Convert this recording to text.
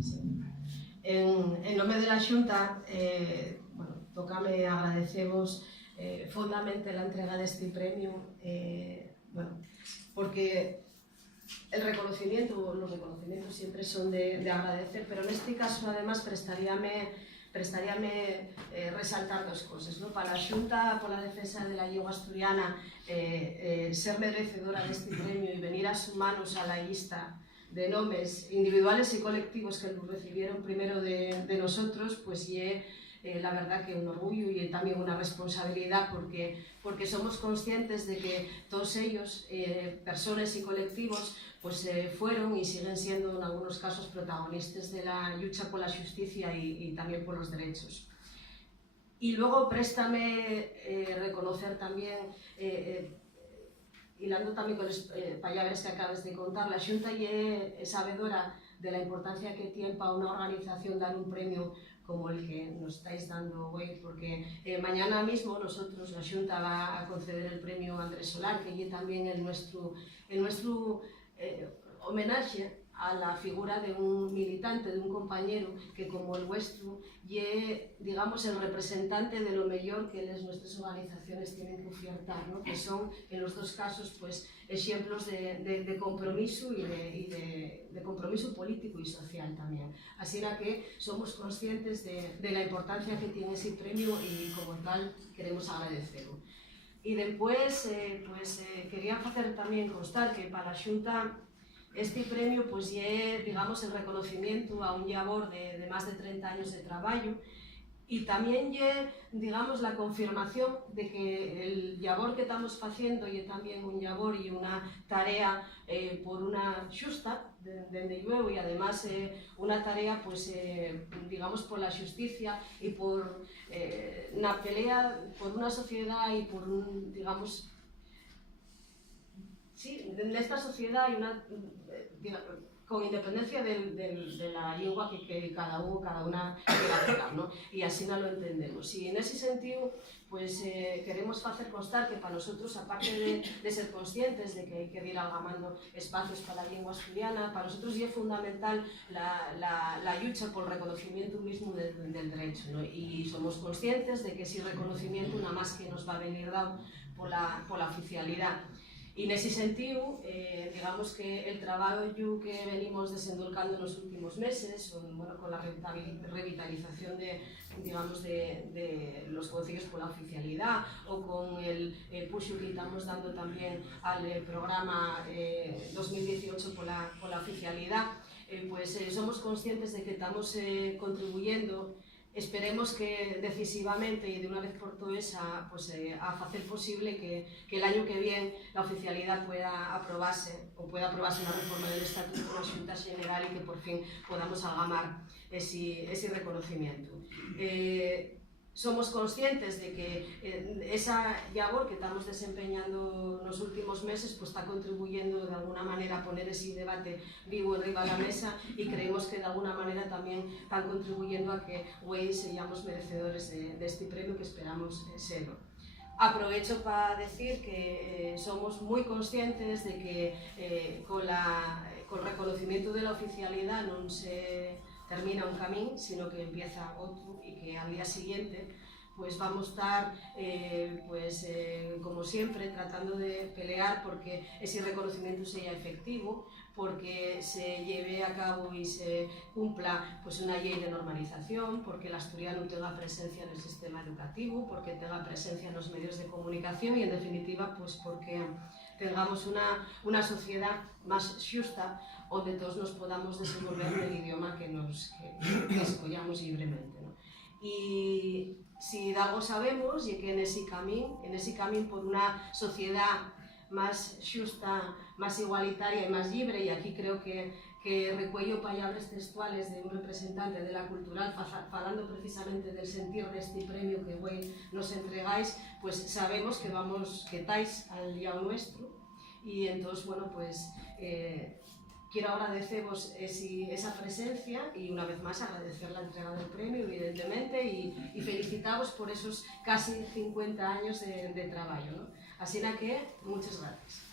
Sí. En nome da Xunta, tócame agradecevos fondamente a entrega deste premio, porque los reconocimientos siempre son de agradecer, pero en este caso además prestaríame resaltar dos cosas, ¿no? Para a Xunta, pola defensa de la lingua asturiana, ser merecedora deste premio e venir a sumanos a la lista de nomes individuales y colectivos que lo recibieron primero de nosotros, pues la verdad que un orgullo y también una responsabilidad porque somos conscientes de que todos ellos, personas y colectivos, pues fueron y siguen siendo en algunos casos protagonistas de la lucha por la justicia y también por los derechos. Y luego préstame reconocer también, hilando también con las palabras que acabas de contar, la Xunta es sabedora de la importancia que tiene para una organización dar un premio como el que nos estáis dando hoy, porque mañana mismo nosotros, la Xunta, va a conceder el premio Andrés Solar, que es también el nuestro homenaje a la figura de un militante, de un compañero que como el vuestro es, digamos, el representante de lo mejor que nuestras organizaciones tienen que ofertar, ¿no? Que son, en los dos casos, pues, ejemplos de compromiso y de compromiso político y social también. Así que somos conscientes de la importancia que tiene ese premio y como tal queremos agradecerlo. Y después, quería hacer también constar que para la Xunta este premio pues es, digamos, el reconocimiento a un labor de más de 30 años de trabajo y también es, digamos, la confirmación de que el labor que estamos haciendo es también un labor y una tarea por una justa, desde luego, y además una tarea, pues, digamos, por la justicia y por una pelea por una sociedad y por un, digamos, sí, en esta sociedad hay una, con independencia de la lengua que cada uno, cada una quiera hablar, ¿no? Y así no lo entendemos. Y en ese sentido, pues queremos hacer constar que para nosotros, aparte de ser conscientes de que hay que ir algamando espacios para la lengua asturiana, para nosotros es fundamental la lucha por el reconocimiento mismo del derecho, ¿no? Y somos conscientes de que ese reconocimiento nada más que nos va a venir dado por la oficialidad. Y en ese sentido, digamos que el trabajo que venimos desendolcando en los últimos meses, bueno, con la revitalización de los consejos por la oficialidad o con el push que estamos dando también al programa 2018 por la oficialidad, pues somos conscientes de que estamos contribuyendo. Esperemos que decisivamente y de una vez por todas a hacer posible que el año que viene la oficialidad pueda aprobarse una reforma del Estatuto de la Xunta General y que por fin podamos algamar ese reconocimiento. Somos conscientes de que esa labor que estamos desempeñando en los últimos meses pues está contribuyendo de alguna manera a poner ese debate vivo arriba de la mesa y creemos que de alguna manera también están contribuyendo a que hoy seamos merecedores de este premio que esperamos serlo. Aprovecho para decir que somos muy conscientes de que con el reconocimiento de la oficialidad no se termina un camino, sino que empieza otro y que al día siguiente pues vamos a estar, como siempre, tratando de pelear porque ese reconocimiento sea efectivo, porque se lleve a cabo y se cumpla pues, una ley de normalización, porque el asturiano tenga presencia en el sistema educativo, porque tenga presencia en los medios de comunicación y, en definitiva, pues porque tengamos una sociedad más justa donde todos nos podamos desenvolver en el idioma que escollamos libremente, ¿no? Y si de algo sabemos, y que en ese camino por una sociedad más justa, más igualitaria y más libre, y aquí creo que recuello palabras textuales de un representante de la cultural falando precisamente del sentir de este premio que hoy nos entregáis, pues sabemos que estáis al lado nuestro y entonces, bueno, pues quiero agradeceros esa presencia y una vez más agradecer la entrega del premio, evidentemente, y felicitaros por esos casi 50 años de trabajo, ¿no? Así que, muchas gracias.